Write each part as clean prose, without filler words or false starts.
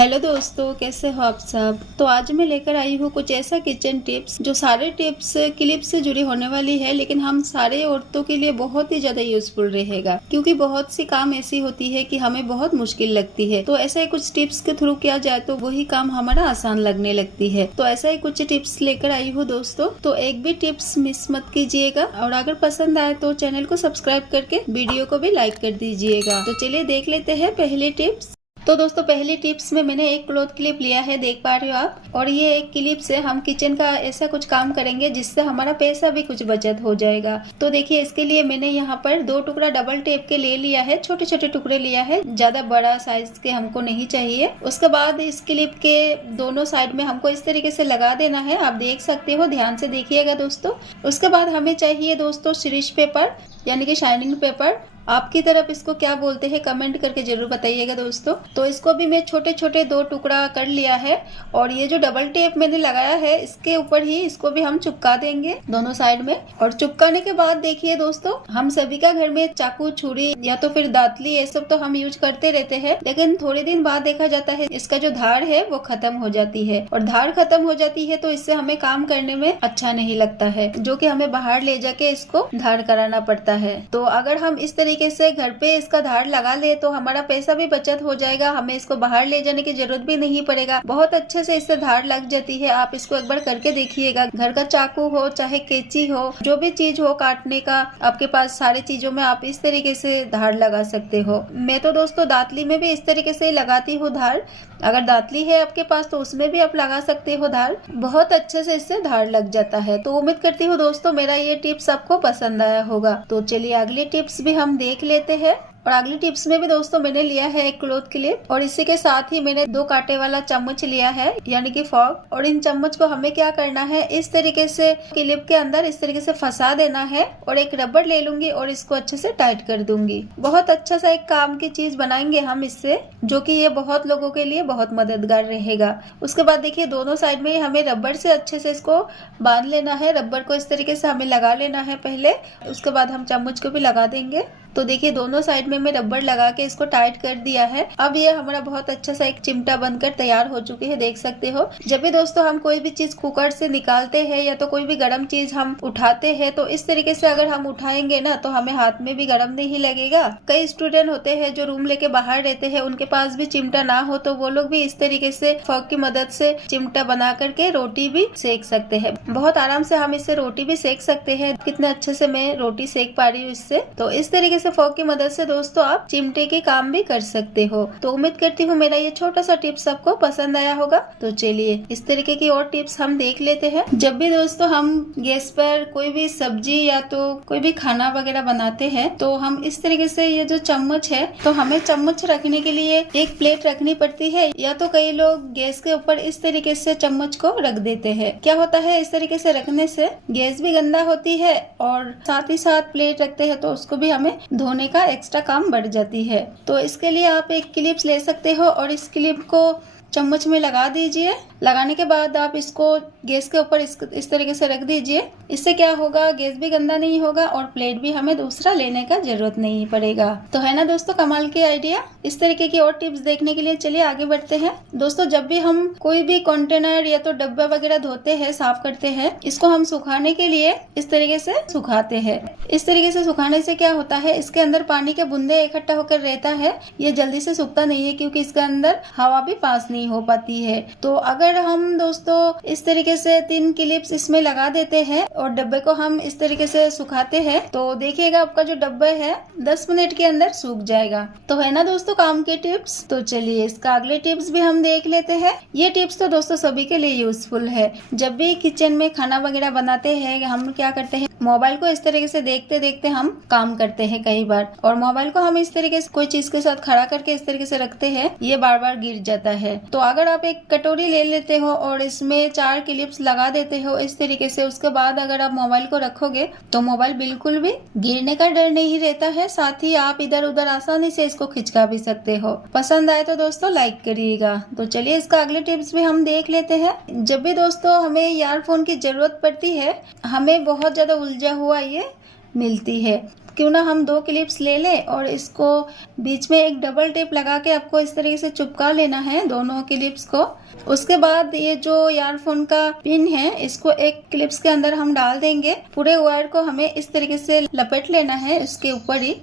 Hello दोस्तों, कैसे हो आप सब। तो आज मैं लेकर आई हूँ कुछ ऐसा किचन टिप्स जो सारे टिप्स क्लिप से जुड़ी होने वाली है, लेकिन हम सारे औरतों के लिए बहुत ही ज्यादा यूजफुल रहेगा, क्योंकि बहुत सी काम ऐसी होती है कि हमें बहुत मुश्किल लगती है। तो ऐसा ही कुछ टिप्स के थ्रू किया जाए तो वही काम हमारा आसान लगने लगती है। तो ऐसा ही कुछ टिप्स लेकर आई हूँ दोस्तों, तो एक भी टिप्स मिस मत कीजिएगा, और अगर पसंद आए तो चैनल को सब्सक्राइब करके वीडियो को भी लाइक कर दीजिएगा। तो चलिए देख लेते हैं पहली टिप्स। तो दोस्तों, पहली टिप्स में मैंने एक क्लॉथ क्लिप लिया है, देख पा रहे हो आप। और ये एक क्लिप से हम किचन का ऐसा कुछ काम करेंगे जिससे हमारा पैसा भी कुछ बचत हो जाएगा। तो देखिए, इसके लिए मैंने यहाँ पर 2 टुकड़ा डबल टेप के ले लिया है, छोटे छोटे टुकड़े लिया है, ज्यादा बड़ा साइज के हमको नहीं चाहिए। उसके बाद इस क्लिप के दोनों साइड में हमको इस तरीके से लगा देना है, आप देख सकते हो, ध्यान से देखिएगा दोस्तों। उसके बाद हमें चाहिए दोस्तों श्रीश पेपर, यानी कि शाइनिंग पेपर। आपकी तरफ इसको क्या बोलते हैं कमेंट करके जरूर बताइएगा दोस्तों। तो इसको भी मैं छोटे छोटे 2 टुकड़ा कर लिया है, और ये जो डबल टेप मैंने लगाया है इसके ऊपर ही इसको भी हम चिपका देंगे दोनों साइड में। और चिपकाने के बाद देखिए दोस्तों, हम सभी का घर में चाकू, छुरी या तो फिर दातली, ये सब तो हम यूज करते रहते हैं, लेकिन थोड़े दिन बाद देखा जाता है इसका जो धार है वो खत्म हो जाती है। और धार खत्म हो जाती है तो इससे हमें काम करने में अच्छा नहीं लगता है, जो कि हमें बाहर ले जाके इसको धार कराना पड़ता है। तो अगर हम इस तरीके से घर पे इसका धार लगा ले तो हमारा पैसा भी बचत हो जाएगा, हमें इसको बाहर ले जाने की जरूरत भी नहीं पड़ेगा। बहुत अच्छे से इससे धार लग जाती है। आप इसको एक बार करके देखिएगा। घर का चाकू हो चाहे कैंची हो, जो भी चीज हो काटने का आपके पास, सारी चीजों में आप इस तरीके से धार लगा सकते हो। मैं तो दोस्तों दातली में भी इस तरीके से लगाती हूँ धार। अगर दातली है आपके पास तो उसमें भी आप लगा सकते हो धार। बहुत अच्छे से इससे धार लग जाता है। तो उम्मीद करती हूँ दोस्तों मेरा ये टिप्स आपको पसंद आया होगा। तो चलिए अगली टिप्स भी हम देख लेते हैं। और अगली टिप्स में भी दोस्तों मैंने लिया है एक क्लॉथ क्लिप, और इसी के साथ ही मैंने 2 कांटे वाला चम्मच लिया है, यानी कि फॉर्क। और इन चम्मच को हमें क्या करना है, इस तरीके से क्लिप के अंदर इस तरीके से फंसा देना है, और एक रबड़ ले लूंगी और इसको अच्छे से टाइट कर दूंगी। बहुत अच्छा सा एक काम की चीज बनाएंगे हम इससे, जो कि ये बहुत लोगों के लिए बहुत मददगार रहेगा। उसके बाद देखिए, दोनों साइड में हमें रबड़ से अच्छे से इसको बांध लेना है। रबड़ को इस तरीके से हमें लगा लेना है पहले, उसके बाद हम चम्मच को भी लगा देंगे। तो देखिए, दोनों साइड में मैं रबड़ लगा के इसको टाइट कर दिया है। अब ये हमारा बहुत अच्छा सा एक चिमटा बनकर तैयार हो चुकी है, देख सकते हो। जब भी दोस्तों हम कोई भी चीज कुकर से निकालते हैं या तो कोई भी गर्म चीज हम उठाते हैं, तो इस तरीके से अगर हम उठाएंगे ना तो हमें हाथ में भी गर्म नहीं लगेगा। कई स्टूडेंट होते हैं जो रूम लेके बाहर रहते हैं, उनके पास भी चिमटा ना हो तो वो लोग भी इस तरीके से फोर्क की मदद से चिमटा बना करके रोटी भी सेक सकते हैं। बहुत आराम से हम इससे रोटी भी सेक सकते हैं। कितने अच्छे से मैं रोटी सेक पा रही हूँ इससे। तो इस तरीके से फोर्क की मदद से दोस्तों आप चिमटे के काम भी कर सकते हो। तो उम्मीद करती हूँ मेरा ये छोटा सा टिप्स आपको पसंद आया होगा। तो चलिए इस तरीके की और टिप्स हम देख लेते हैं। जब भी दोस्तों हम गैस पर कोई भी सब्जी या तो कोई भी खाना वगैरह बनाते हैं, तो हम इस तरीके से ये जो चम्मच है, तो हमें चम्मच रखने के लिए एक प्लेट रखनी पड़ती है, या तो कई लोग गैस के ऊपर इस तरीके से चम्मच को रख देते हैं। क्या होता है, इस तरीके से रखने से गैस भी गंदा होती है, और साथ ही साथ प्लेट रखते हैं तो उसको भी हमें धोने का एक्स्ट्रा काम बढ़ जाती है। तो इसके लिए आप एक क्लिप्स ले सकते हो, और इस क्लिप को चम्मच में लगा दीजिए। लगाने के बाद आप इसको गैस के ऊपर इस तरीके से रख दीजिए। इससे क्या होगा, गैस भी गंदा नहीं होगा और प्लेट भी हमें दूसरा लेने का जरूरत नहीं पड़ेगा। तो है ना दोस्तों कमाल की आइडिया। इस तरीके की और टिप्स देखने के लिए चलिए आगे बढ़ते हैं। दोस्तों, जब भी हम कोई भी कंटेनर या तो डब्बा वगैरह धोते हैं, साफ करते हैं, इसको हम सुखाने के लिए इस तरीके से सुखाते हैं। इस तरीके से सुखाने से क्या होता है, इसके अंदर पानी के बूंदे इकट्ठा होकर रहता है, ये जल्दी से सूखता नहीं है, क्योंकि इसके अंदर हवा भी पास नहीं हो पाती है। तो अगर हम दोस्तों इस तरीके से 3 क्लिप्स इसमें लगा देते हैं और डब्बे को हम इस तरीके से सुखाते हैं, तो देखिएगा आपका जो डब्बा है 10 मिनट के अंदर सूख जाएगा। तो है ना दोस्तों काम के टिप्स। तो चलिए इसका अगले टिप्स भी हम देख लेते हैं। ये टिप्स तो दोस्तों सभी के लिए यूजफुल है। जब भी किचन में खाना वगैरह बनाते हैं, हम क्या करते हैं, मोबाइल को इस तरीके से देखते देखते हम काम करते हैं कई बार, और मोबाइल को हम इस तरीके से कोई चीज के साथ खड़ा करके इस तरीके से रखते हैं, ये बार बार गिर जाता है। तो अगर आप एक कटोरी ले लेते हो और इसमें 4 क्लिप्स लगा देते हो इस तरीके से, उसके बाद अगर आप मोबाइल को रखोगे तो मोबाइल बिल्कुल भी गिरने का डर नहीं रहता है। साथ ही आप इधर उधर आसानी से इसको खिंचका भी सकते हो। पसंद आए तो दोस्तों लाइक करिएगा। तो चलिए इसका अगले टिप्स भी हम देख लेते हैं। जब भी दोस्तों हमें ईयरफोन की जरूरत पड़ती है, हमें बहुत ज्यादा उलझा हुआ ये मिलती है, क्यों ना हम 2 क्लिप्स ले लें और इसको बीच में एक डबल टेप लगा के आपको इस तरीके से चिपका लेना है दोनों क्लिप्स को। उसके बाद ये जो ईयरफोन का पिन है इसको एक क्लिप्स के अंदर हम डाल देंगे। पूरे वायर को हमें इस तरीके से लपेट लेना है इसके ऊपर ही,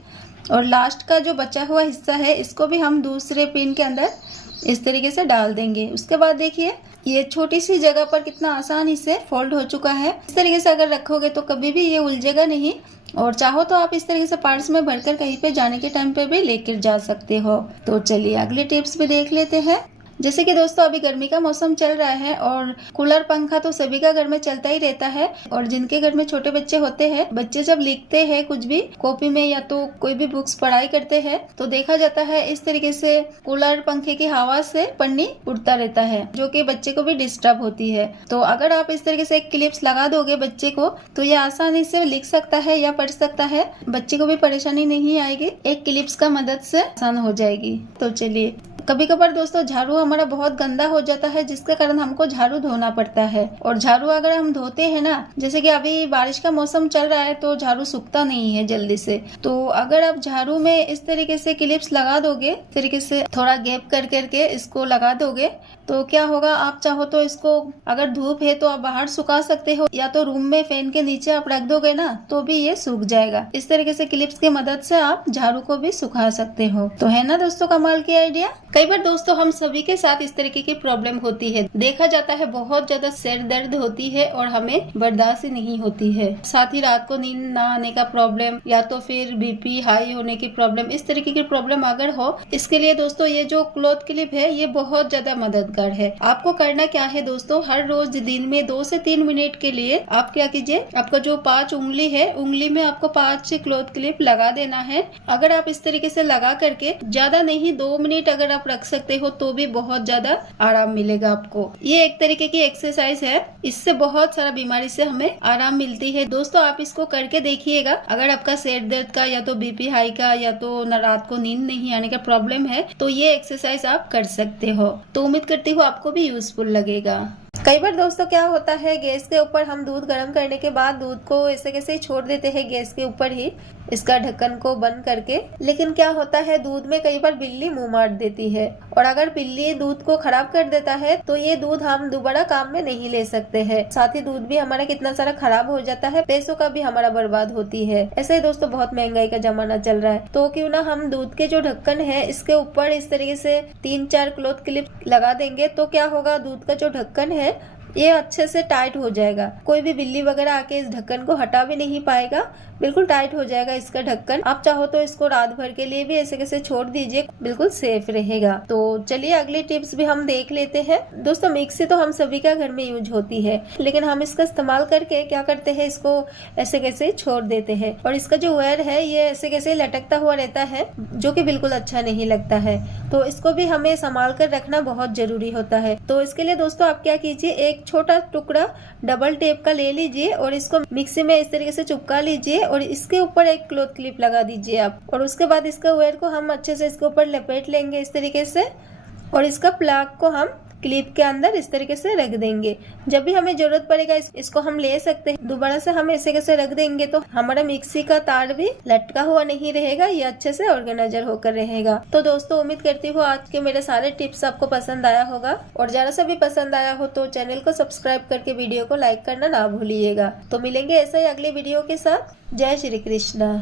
और लास्ट का जो बचा हुआ हिस्सा है इसको भी हम दूसरे पिन के अंदर इस तरीके से डाल देंगे। उसके बाद देखिए ये छोटी सी जगह पर कितना आसानी से फोल्ड हो चुका है। इस तरीके से अगर रखोगे तो कभी भी ये उलझेगा नहीं, और चाहो तो आप इस तरीके से पर्स में भरकर कहीं पे जाने के टाइम पे भी लेकर जा सकते हो। तो चलिए अगले टिप्स भी देख लेते हैं। जैसे कि दोस्तों अभी गर्मी का मौसम चल रहा है और कूलर पंखा तो सभी का घर में चलता ही रहता है, और जिनके घर में छोटे बच्चे होते हैं, बच्चे जब लिखते हैं कुछ भी कॉपी में या तो कोई भी बुक्स पढ़ाई करते हैं तो देखा जाता है इस तरीके से कूलर पंखे की हवा से पन्नी उड़ता रहता है, जो कि बच्चे को भी डिस्टर्ब होती है। तो अगर आप इस तरीके से एक क्लिप्स लगा दोगे बच्चे को तो ये आसानी से लिख सकता है या पढ़ सकता है, बच्चे को भी परेशानी नहीं आएगी, एक क्लिप्स का मदद से आसान हो जाएगी। तो चलिए, कभी कभार दोस्तों झाड़ू हमारा बहुत गंदा हो जाता है जिसके कारण हमको झाड़ू धोना पड़ता है, और झाड़ू अगर हम धोते हैं ना, जैसे कि अभी बारिश का मौसम चल रहा है तो झाड़ू सूखता नहीं है जल्दी से। तो अगर आप झाड़ू में इस तरीके से क्लिप्स लगा दोगे, इस तरीके से थोड़ा गैप कर करके इसको लगा दोगे तो क्या होगा, आप चाहो तो इसको अगर धूप है तो आप बाहर सुखा सकते हो, या तो रूम में फैन के नीचे आप रख दोगे ना तो भी ये सूख जाएगा। इस तरीके से क्लिप्स की मदद से आप झाड़ू को भी सुखा सकते हो। तो है ना दोस्तों कमाल की आइडिया। कई बार दोस्तों हम सभी के साथ इस तरीके की प्रॉब्लम होती है, देखा जाता है बहुत ज्यादा सिर दर्द होती है और हमें बर्दाश्त नहीं होती है, साथ ही रात को नींद ना आने का प्रॉब्लम, या तो फिर बीपी हाई होने की प्रॉब्लम, इस तरीके की प्रॉब्लम अगर हो, इसके लिए दोस्तों ये जो क्लॉथ क्लिप है ये बहुत ज्यादा मददगार है। आपको करना क्या है दोस्तों, हर रोज दिन में 2 से 3 मिनट के लिए आप क्या कीजिए, आपका जो 5 उंगली है, उंगली में आपको 5 क्लॉथ क्लिप लगा देना है। अगर आप इस तरीके से लगा करके ज्यादा नहीं 2 मिनट अगर आप रख सकते हो तो भी बहुत ज्यादा आराम मिलेगा आपको। ये एक तरीके की एक्सरसाइज है, इससे बहुत सारा बीमारी से हमें आराम मिलती है। दोस्तों आप इसको करके देखिएगा। अगर आपका सिर दर्द का या तो बीपी हाई का या तो रात को नींद नहीं आने का प्रॉब्लम है तो ये एक्सरसाइज आप कर सकते हो। तो उम्मीद करती हूँ आपको भी यूजफुल लगेगा। कई बार दोस्तों क्या होता है, गैस के ऊपर हम दूध गर्म करने के बाद दूध को ऐसे कैसे छोड़ देते हैं गैस के ऊपर ही, इसका ढक्कन को बंद करके, लेकिन क्या होता है दूध में कई बार बिल्ली मुंह मार देती है, और अगर बिल्ली दूध को खराब कर देता है तो ये दूध हम दोबारा काम में नहीं ले सकते हैं। साथ ही दूध भी हमारा कितना सारा खराब हो जाता है, पैसों का भी हमारा बर्बाद होती है। ऐसे ही दोस्तों बहुत महंगाई का जमाना चल रहा है, तो क्यों ना हम दूध के जो ढक्कन है इसके ऊपर इस तरीके से 3-4 क्लॉथ क्लिप लगा देंगे, तो क्या होगा, दूध का जो ढक्कन है ये अच्छे से टाइट हो जाएगा। कोई भी बिल्ली वगैरह आके इस ढक्कन को हटा भी नहीं पाएगा, बिल्कुल टाइट हो जाएगा इसका ढक्कन। आप चाहो तो इसको रात भर के लिए भी ऐसे कैसे छोड़ दीजिए, बिल्कुल सेफ रहेगा। तो चलिए अगली टिप्स भी हम देख लेते हैं। दोस्तों मिक्सी तो हम सभी का घर में यूज होती है, लेकिन हम इसका इस्तेमाल करके क्या करते हैं, इसको ऐसे कैसे छोड़ देते हैं, और इसका जो वायर है ये ऐसे कैसे लटकता हुआ रहता है, जो कि बिल्कुल अच्छा नहीं लगता है। तो इसको भी हमें संभाल कर रखना बहुत जरूरी होता है। तो इसके लिए दोस्तों आप क्या कीजिए, एक छोटा टुकड़ा डबल टेप का ले लीजिए और इसको मिक्सी में इस तरीके से चिपका लीजिए, और इसके ऊपर एक क्लॉथ क्लिप लगा दीजिए आप, और उसके बाद इसका वायर को हम अच्छे से इसके ऊपर लपेट लेंगे इस तरीके से, और इसका प्लग को हम क्लिप के अंदर इस तरीके से रख देंगे। जब भी हमें जरूरत पड़ेगा इसको हम ले सकते हैं। दोबारा से हम ऐसे कैसे रख देंगे तो हमारा मिक्सी का तार भी लटका हुआ नहीं रहेगा, ये अच्छे से ऑर्गेनाइजर होकर रहेगा। तो दोस्तों उम्मीद करती हूँ आज के मेरे सारे टिप्स आपको पसंद आया होगा, और जरा सा भी पसंद आया हो तो चैनल को सब्सक्राइब करके वीडियो को लाइक करना ना भूलिएगा। तो मिलेंगे ऐसे ही अगले वीडियो के साथ। जय श्री कृष्णा।